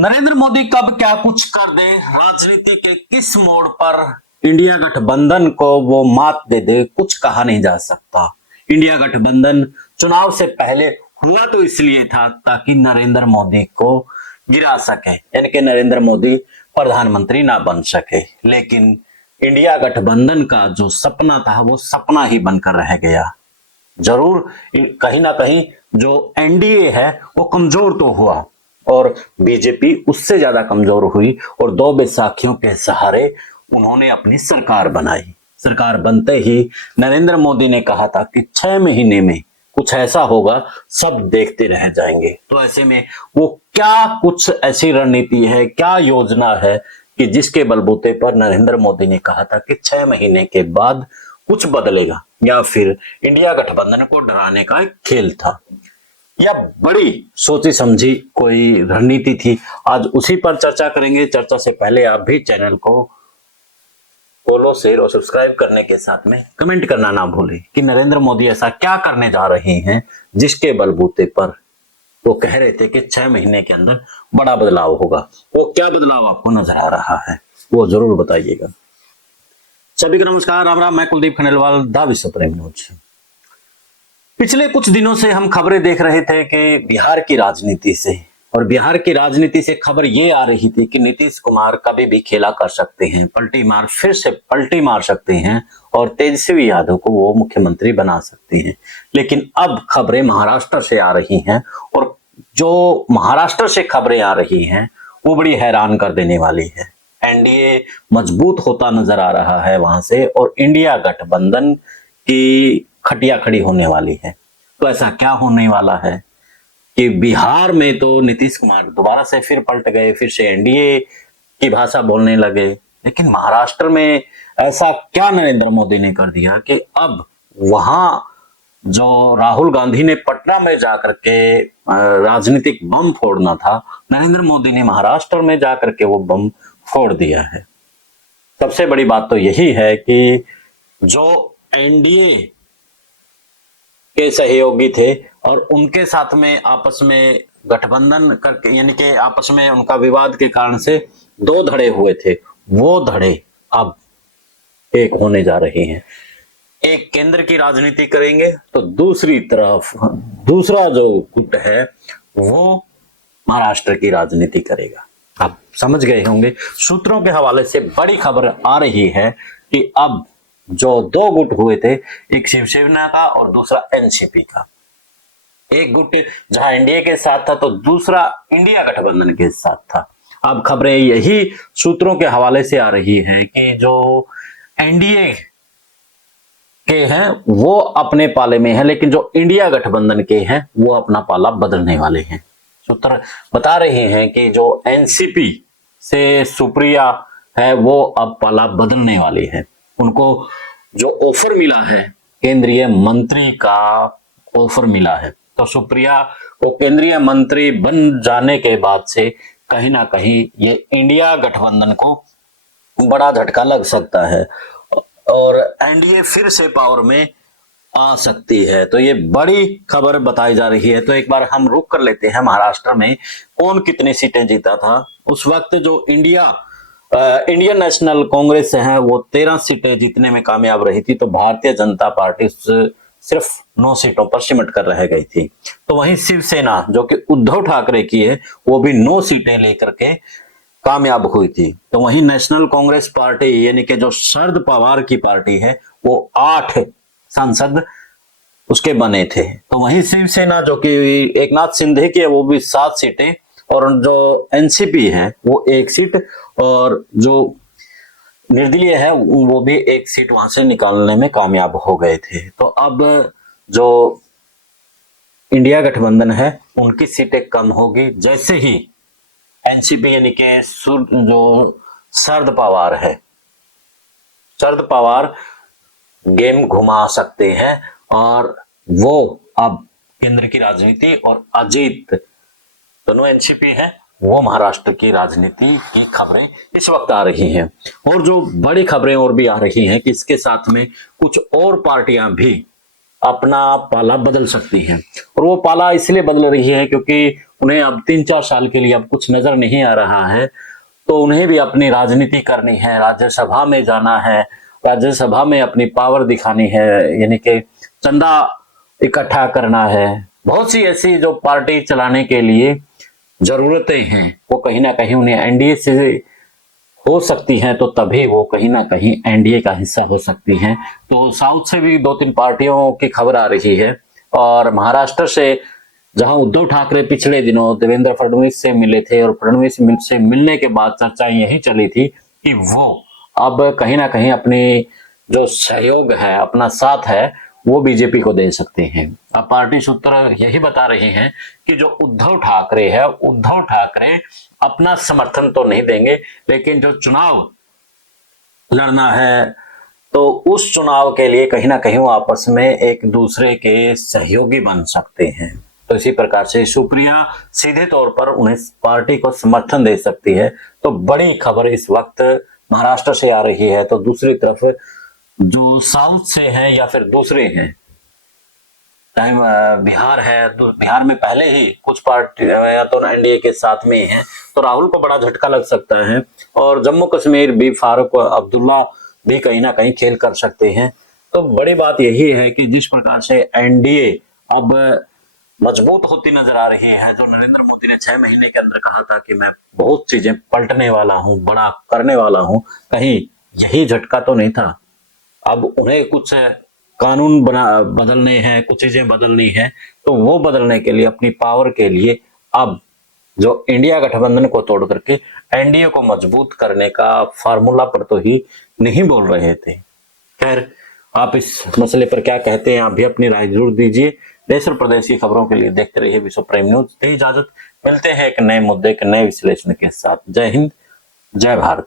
नरेंद्र मोदी कब क्या कुछ कर दे, राजनीति के किस मोड़ पर इंडिया गठबंधन को वो मात दे दे, कुछ कहा नहीं जा सकता। इंडिया गठबंधन चुनाव से पहले हुआ तो इसलिए था ताकि नरेंद्र मोदी को गिरा सके, यानी कि नरेंद्र मोदी प्रधानमंत्री ना बन सके। लेकिन इंडिया गठबंधन का जो सपना था वो सपना ही बनकर रह गया। जरूर कहीं ना कहीं जो एनडीए है वो कमजोर तो हुआ और बीजेपी उससे ज्यादा कमजोर हुई और दो बैसाखियों के सहारे उन्होंने अपनी सरकार बनाई। सरकार बनते ही नरेंद्र मोदी ने कहा था कि 6 महीने में कुछ ऐसा होगा सब देखते रह जाएंगे। तो ऐसे में वो क्या कुछ ऐसी रणनीति है, क्या योजना है कि जिसके बलबूते पर नरेंद्र मोदी ने कहा था कि 6 महीने के बाद कुछ बदलेगा, या फिर इंडिया गठबंधन को डराने का एक खेल था या बड़ी सोची समझी कोई रणनीति थी। आज उसी पर चर्चा करेंगे। चर्चा से पहले आप भी चैनल को फॉलो, शेयर और सब्सक्राइब करने के साथ में कमेंट करना ना भूलें कि नरेंद्र मोदी ऐसा क्या करने जा रहे हैं जिसके बलबूते पर वो कह रहे थे कि 6 महीने के अंदर बड़ा बदलाव होगा। वो क्या बदलाव आपको नजर आ रहा है वो जरूर बताइएगा। सभी को नमस्कार, राम राम। मैं कुलदीप खंडेलवाल, द विश्व प्रेम न्यूज। पिछले कुछ दिनों से हम खबरें देख रहे थे कि बिहार की राजनीति से, और बिहार की राजनीति से खबर ये आ रही थी कि नीतीश कुमार कभी भी खेला कर सकते हैं, पलटी मार फिर से पलटी मार सकते हैं और तेजस्वी यादव को वो मुख्यमंत्री बना सकते हैं। लेकिन अब खबरें महाराष्ट्र से आ रही हैं और जो महाराष्ट्र से खबरें आ रही हैं वो बड़ी हैरान कर देने वाली है। एनडीए मजबूत होता नजर आ रहा है वहां से और इंडिया गठबंधन की खटिया खड़ी होने वाली है। तो ऐसा क्या होने वाला है कि बिहार में तो नीतीश कुमार दोबारा से फिर पलट गए, फिर से एनडीए की भाषा बोलने लगे। लेकिन महाराष्ट्र में ऐसा क्या नरेंद्र मोदी ने कर दिया कि अब वहां जो राहुल गांधी ने पटना में जाकर के राजनीतिक बम फोड़ना था, नरेंद्र मोदी ने महाराष्ट्र में जाकर के वो बम फोड़ दिया है। सबसे बड़ी बात तो यही है कि जो एनडीए के सहयोगी थे और उनके साथ में आपस में गठबंधन करके, यानी कि आपस में उनका विवाद के कारण से 2 धड़े हुए थे, वो धड़े अब एक होने जा रहे हैं। एक केंद्र की राजनीति करेंगे तो दूसरी तरफ दूसरा जो गुट है वो महाराष्ट्र की राजनीति करेगा। आप समझ गए होंगे। सूत्रों के हवाले से बड़ी खबर आ रही है कि अब जो 2 गुट हुए थे, एक शिवसेना का और दूसरा एनसीपी का। एक गुट जहां एनडीए के साथ था तो दूसरा इंडिया गठबंधन के साथ था। अब खबरें यही सूत्रों के हवाले से आ रही हैं कि जो एनडीए के हैं वो अपने पाले में है, लेकिन जो इंडिया गठबंधन के हैं वो अपना पाला बदलने वाले हैं। सूत्र बता रहे हैं कि जो एनसीपी से सुप्रिया है वो अब पाला बदलने वाली है। उनको जो ऑफर मिला है, केंद्रीय मंत्री का ऑफर मिला है, तो सुप्रिया को केंद्रीय मंत्री बन जाने के बाद से कहीं ना कहीं ये इंडिया गठबंधन को बड़ा झटका लग सकता है और एनडीए फिर से पावर में आ सकती है। तो ये बड़ी खबर बताई जा रही है। तो एक बार हम रुक कर लेते हैं महाराष्ट्र में कौन कितनी सीटें जीता था। उस वक्त जो इंडियन नेशनल कांग्रेस है वो 13 सीटें जीतने में कामयाब रही थी, तो भारतीय जनता पार्टी सिर्फ 9 सीटों पर सिमट कर रह गई थी। तो वहीं शिवसेना जो कि उद्धव ठाकरे की है वो भी 9 सीटें लेकर के कामयाब हुई थी। तो वहीं नेशनल कांग्रेस पार्टी यानी कि जो शरद पवार की पार्टी है वो 8 सांसद उसके बने थे। तो वहीं शिवसेना जो कि एकनाथ शिंदे की है वो भी 7 सीटें, और जो एनसीपी है वो 1 सीट, और जो निर्दलीय है वो भी 1 सीट वहां से निकालने में कामयाब हो गए थे। तो अब जो इंडिया गठबंधन है उनकी सीटें कम होगी जैसे ही एनसीपी यानी कि जो शरद पवार है, शरद पवार गेम घुमा सकते हैं और वो अब केंद्र की राजनीति और अजीत दोनों एनसीपी है वो महाराष्ट्र की राजनीति की खबरें इस वक्त आ रही हैं। और जो बड़ी खबरें और भी आ रही हैं कि इसके साथ में कुछ और पार्टियां भी अपना पाला बदल सकती हैं, और वो पाला इसलिए बदल रही है क्योंकि उन्हें अब 3-4 साल के लिए अब कुछ नजर नहीं आ रहा है, तो उन्हें भी अपनी राजनीति करनी है, राज्यसभा में जाना है, राज्यसभा में अपनी पावर दिखानी है, यानी कि चंदा इकट्ठा करना है। बहुत सी ऐसी जो पार्टी चलाने के लिए जरूरतें हैं, वो कहीं ना कहीं उन्हें एनडीए से हो सकती हैं, तो तभी वो कहीं ना कहीं एनडीए का हिस्सा हो सकती हैं। तो साउथ से भी 2-3 पार्टियों की खबर आ रही है, और महाराष्ट्र से जहां उद्धव ठाकरे पिछले दिनों देवेंद्र फडणवीस से मिले थे, और फडणवीस से मिलने के बाद चर्चाएं यही चली थी कि वो अब कहीं ना कहीं अपनी जो सहयोग है, अपना साथ है, वो बीजेपी को दे सकते हैं। अब पार्टी सूत्र यही बता रहे हैं कि जो उद्धव ठाकरे है, उद्धव ठाकरे अपना समर्थन तो नहीं देंगे, लेकिन जो चुनाव लड़ना है तो उस चुनाव के लिए कहीं ना कहीं वो आपस में एक दूसरे के सहयोगी बन सकते हैं। तो इसी प्रकार से सुप्रिया सीधे तौर पर उन्हें पार्टी को समर्थन दे सकती है। तो बड़ी खबर इस वक्त महाराष्ट्र से आ रही है। तो दूसरी तरफ जो साउथ से है या फिर दूसरे हैं, टाइम बिहार है, तो बिहार में पहले ही कुछ पार्टी या तो एनडीए के साथ में है, तो राहुल को बड़ा झटका लग सकता है। और जम्मू कश्मीर भी फारूक अब्दुल्ला भी कहीं ना कहीं खेल कर सकते हैं। तो बड़ी बात यही है कि जिस प्रकार से एनडीए अब मजबूत होती नजर आ रही है, जो नरेंद्र मोदी ने 6 महीने के अंदर कहा था कि मैं बहुत चीजें पलटने वाला हूं, बड़ा करने वाला हूं, कहीं यही झटका तो नहीं था। अब उन्हें कुछ कानून बदलने हैं, कुछ चीजें बदलनी है, तो वो बदलने के लिए, अपनी पावर के लिए अब जो इंडिया गठबंधन को तोड़ करके एनडीए को मजबूत करने का फार्मूला पर तो ही नहीं बोल रहे थे। खैर, आप इस मसले पर क्या कहते हैं, आप भी अपनी राय जरूर दीजिए। देश और प्रदेश की खबरों के लिए देखते रहिए विश्व प्राइम न्यूज। दी इजाजत, मिलते हैं एक नए मुद्दे के नए विश्लेषण के साथ। जय हिंद, जय भारत।